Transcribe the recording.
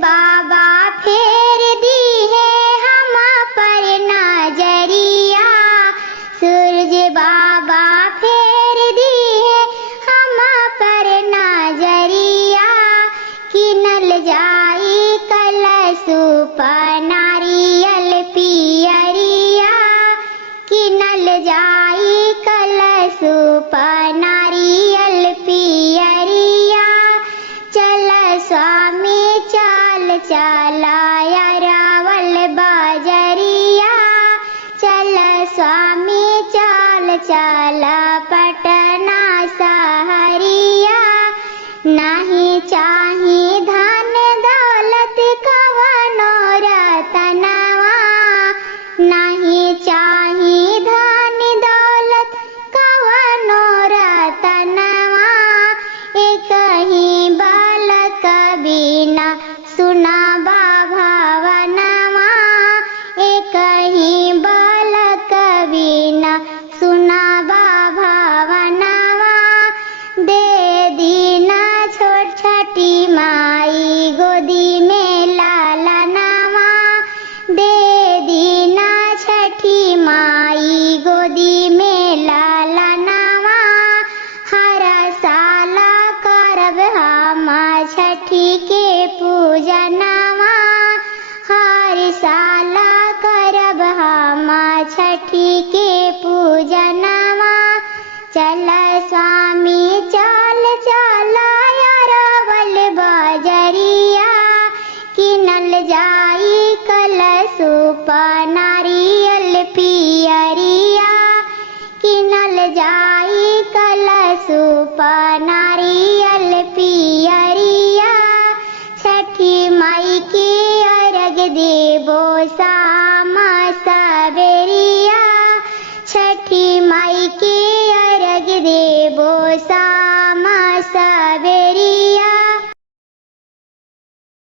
बाबा फेर दी है हम पर नजरिया, सूरज बाबा फेर दी है हम पर नजरिया, किनल जाई कलशुप नारियल पियरिया, किनल जाई कलशुप नारियल पियरिया, चल स्वामी चल चलाया रावल बाजरिया, चल स्वामी चल चल पटना सहरिया, नहीं चाही धन दौलत कवनो रतनवा, नहीं चाही धन दौलत कवनो रतनवा, एक ही बालक बिना सुना भावनवा, एक ही बालक बिना सुना भावनवा, दे दीना छोट छठी माई गोदी में लालनवा, दे दीना छठी माई गोदी में लालनवा, हर साल करब हम छठी के पूजनवा, हर साल करब हम छठी के पूजनवा, चल स्वामी चल चलाया रावल बाजरिया, किनल जाई कलशुप नारियल पियरिया, किनल जाई कलशुप नारियल पियरिया, छठी माई के अर्घ देबो शाम सवेरिया, छठी माई के